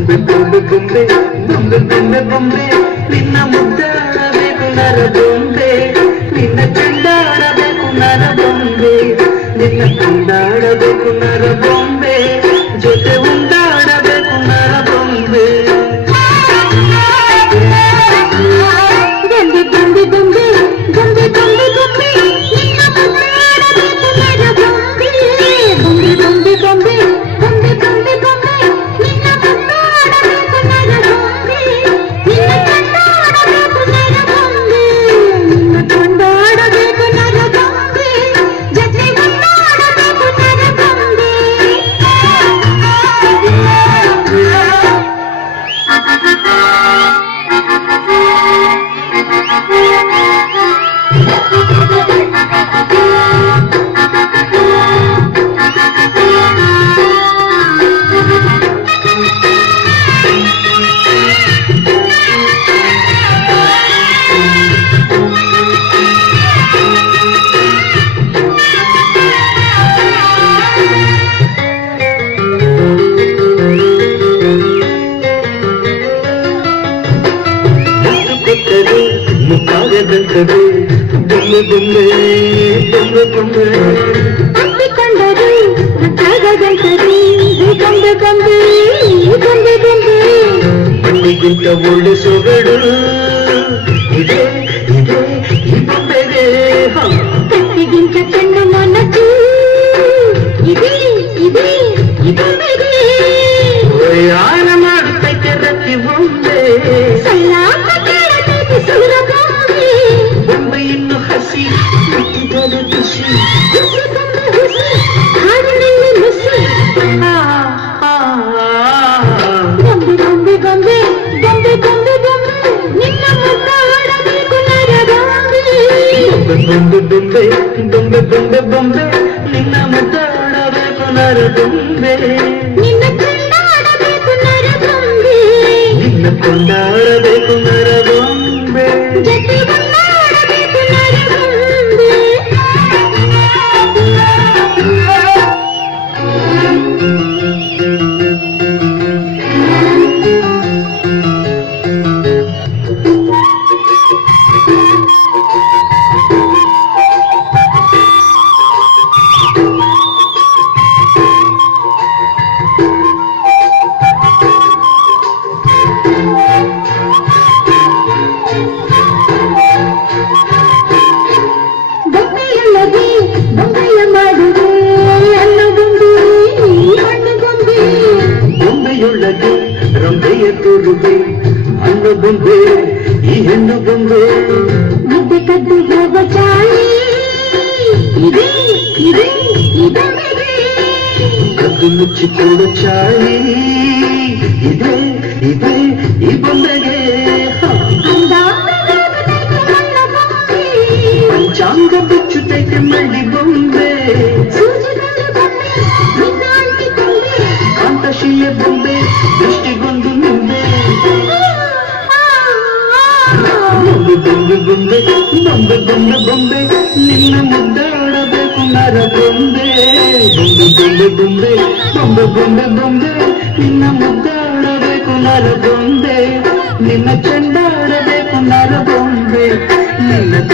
ಬೊಂಬೆ ಬೊಂಬೆ ಬೊಂಬೆ ಬೊಂಬೆ ಬೊಂಬೆ ಬೊಂಬೆ ನಿನ್ನ ಮುದ್ದಾಡಬೇಕು ನರ ಬೊಂಬೆ ನಿನ್ನ ಚೆಂಡಾಡಬೇಕು ನರ ಬೊಂಬೆ ನಿನ್ನ Thank you. నిన్ను కాగదండదు దుమ్మె దుమ్మె దుమ్మె దుమ్మె. తప్పికొండదు కాగదంటది దుమ్మె దుమ్మె దుమ్మె దుమ్మె పండిగింత ఒళ్ళు సొగడు. ఇదే ఇదే ఈ బొమ్మెదే పట్టిగింత కన్ను మనసు. ఇదే ఇదే ఈ బొమ్మెదే బొంబె బొంబె బొంబె బొంబె బొంబె నిన్న ముద్దాడవేకు నర బొంబే ಬೊಂಬೆಯೊಳಗೆ ರಂಬೆಯ ತೋರುವೆ ಅನ್ನ ಬೊಂಬೆ ಈ ಹೆಣ್ಣು ಬೊಂಬೆ ಮುದ್ದೆ ಕದ್ದು ಹೋಗ ಚಾಳಿ ಇದೆ ಇದೆ ಈ ಬೊಂಬೆಗೆ ಕದ್ದು ಮುಚ್ಚಿಕೊಂಡು ಚಾಳಿ ಇದೆ ಇದೆ ಈ ಬೊಂಬೆಗೆ ಹ. ಅಂದಾಗಬೇಕು ನನ್ನ ಬೊಂಬೆ ಪಂಚಾಂಗ ಬಿಚ್ಚುತ್ತೈತೆ ಮಳ್ಳಿ ಬೊಂಬೆ ಬೊಂಬೆ ಬೊಂಬೆ ಬೊಂಬೆ ಬೊಂಬೆ. ನಿನ್ನ ಮುದ್ದಾಡಬೇಕು ನರ ಬೊಂಬೆ. ಬೊಂಬೆ ಬೊಂಬೆ ಬೊಂಬೆ ಬೊಂಬೆ ಬೊಂಬೆ ಬೊಂಬೆ. ನಿನ್ನ ಮುದ್ದಾಡಬೇಕು ನರ ಬೊಂಬೆ. ನಿನ್ನ ಚಂಡಾಡಬೇಕು ನರ ಬೊಂಬೆ. ನಿನ್ನ